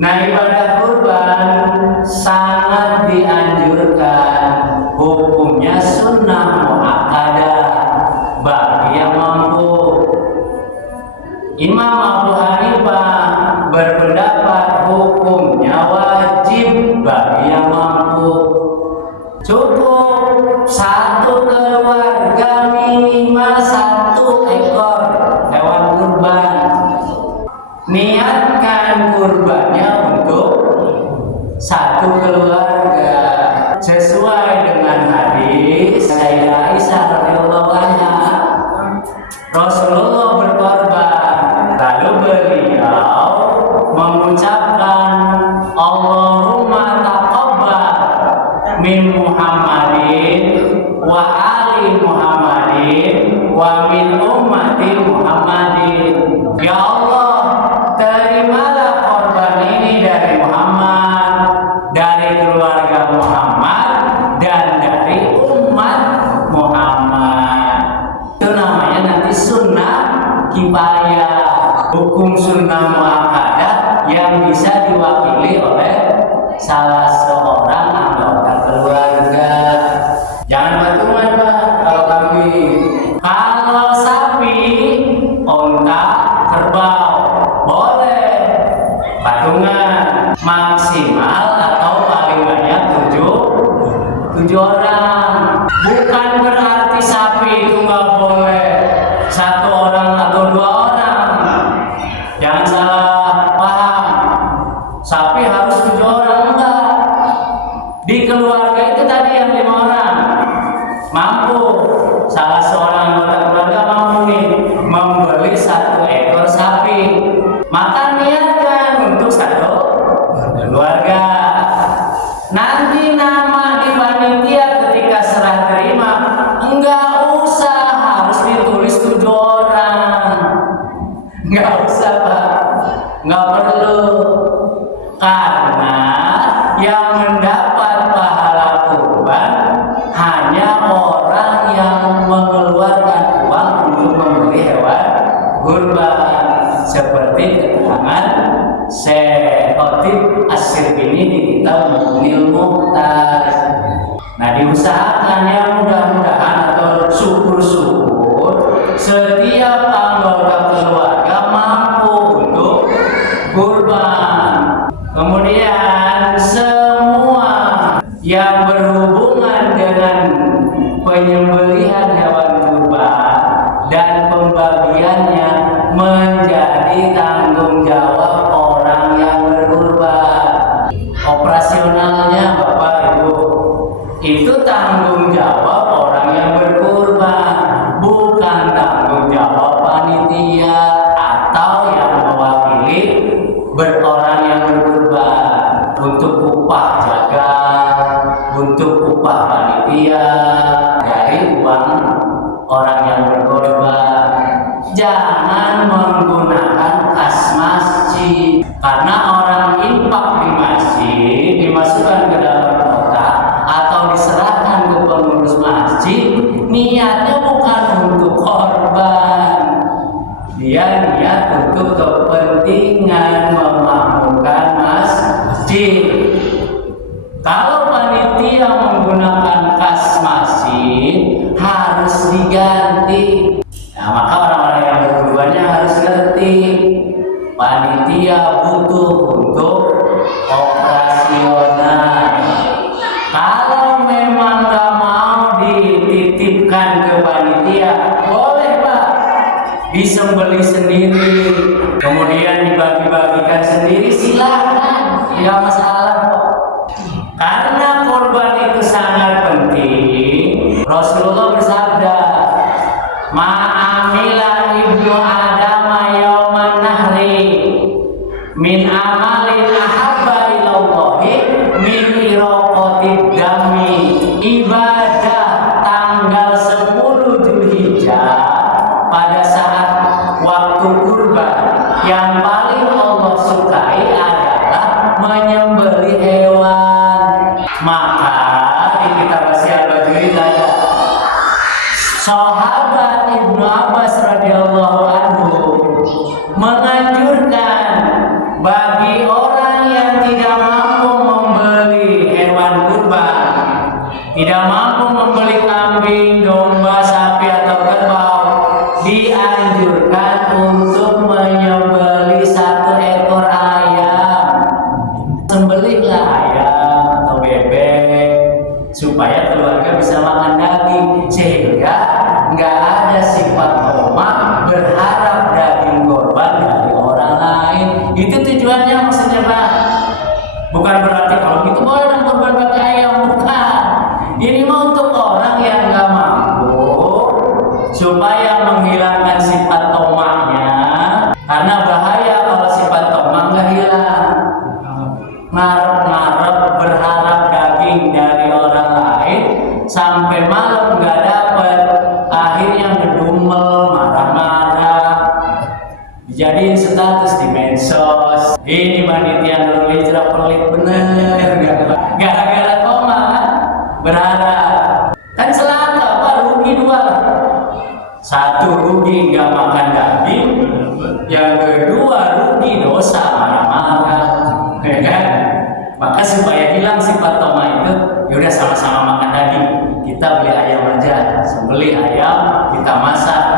Nah, ibadah kurban sangat dianjurkan, hukumnya sunnah muakkadah bagi yang mampu. Imam Abu Hanifah berpendapat hukumnya wajib bagi yang mampu. Cukup satu keluarga minimal 1 ekor hewan kurban. Niatkan kurbannya untuk 1 keluarga sesuai dengan hadis Sayyidah Aisyah radhiyallahu anha. Rasulullah berkorban, lalu beliau mengucapkan Allahumma taqabbal min Muhammadin wa ali Muhammadin wa min ummati Muhammadin. Ya Allah, terimalah korban ini dari Muhammad, dari keluarga Muhammad, dan dari umat Muhammad. Itu namanya nanti sunnah kifayah, hukum sunnah muakkadah yang bisa diwakili oleh salah seorang anggota keluarga. Jangan patungan Pak kalau kambing. Kalau sapi, onta, kerbau boleh patungan, maksimal atau paling banyak 7 orang. Bukan berarti sapi itu nggak boleh 1 orang atau 2 orang. Jangan salah paham. Sapi harus 7 orang, enggak. Di keluarga itu tadi yang 5 orang mampu, salah seorang anggota keluarga mampu nih membeli 1 ekor sapi, maka niatkan untuk 1 keluarga. Nanti nama di panitia ketika serah terima enggak usah harus ditulis 7 orang, enggak usah Pak, enggak perlu, karena yang mendapat pahala kurban hanya orang yang mengeluarkan uang untuk membeli hewan kurban, seperti keterangan Syekh Khatib Asy-Syirkini di kitab Mughniul Muhtaj. Nah, diusahakan ya, mudah-mudahan atau syukur-syukur setiap anggota keluarga mampu untuk kurban. Kemudian semua yang berhubungan dengan penyembelihan hewan kurban dan pembagiannya menjadi tanggung jawab orang yang berkurban. Operasionalnya Bapak Ibu, itu tanggung jawab orang yang berkurban, bukan tanggung jawab panitia atau yang mewakili orang yang berkurban. Untuk upah jaga, untuk upah panitia dari uang orang yang berkorban. Jangan menggunakan kas masjid, karena orang infak di masjid dimasukkan ke dalam kotak atau diserahkan ke pengurus masjid, niatnya bukan untuk korban, dia niat untuk kepentingan memakmurkan masjid. Kalau panitia menggunakan kas masjid harus diganti. Nah, maka orang-orang yang berkurbannya harus ngerti, panitia butuh untuk operasional. Kalau memang nggak mau dititipkan ke panitia, boleh Pak, disembeli sendiri, kemudian dibagi-bagikan sendiri, silakan, tidak masalah kok. Karena kurban itu sangat penting. Rasulullah bersabda, ma'amila ibnu adama yauman nahri min amalin ahabba ilallahi min iraqatid dami. Ibadah tanggal 10 Dzulhijjah pada saat waktu kurban yang paling Allah sukai adalah menyembelih hewan. Maka di kitab Wasiat Bajuri ada sahabat Ibnu Abbas radhiyallahu anhu menganjurkan bagi orang Bukan berarti kalau gitu boleh dong kurban pakai ayam, bukan. Ini mah untuk orang yang nggak mampu, supaya menghilangkan sifat tomaknya. Karena bahaya kalau sifat tomak nggak hilang. Ngarep-ngarep berharap daging dari orang lain sampai malam nggak dapet, akhirnya ngedumel, marah-marah, dijadiin status di medsos. Ini panitia Nurul Hijrah pelit bener, gara-gara tomak kan? Berharap kan celaka, apa rugi dua. Satu, rugi nggak makan daging, yang kedua rugi dosa marah-marah, ya kan? Maka supaya hilang sifat tomak itu, yaudah sama-sama makan daging. Kita beli ayam aja, sembelih ayam, kita masak,